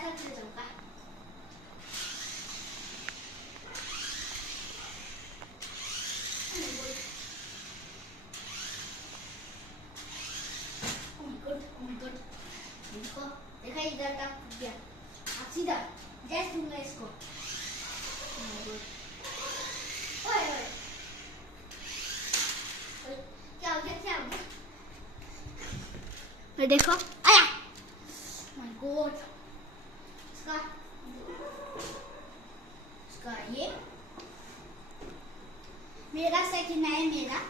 ऐसा चल चमका देखो देखा इधर का गया अब सीधा जैसे दूंगा इसको ओए ओए क्या हो गया देखो आया माय गॉड इसका इसका ये मेरा सेकंड है मेरा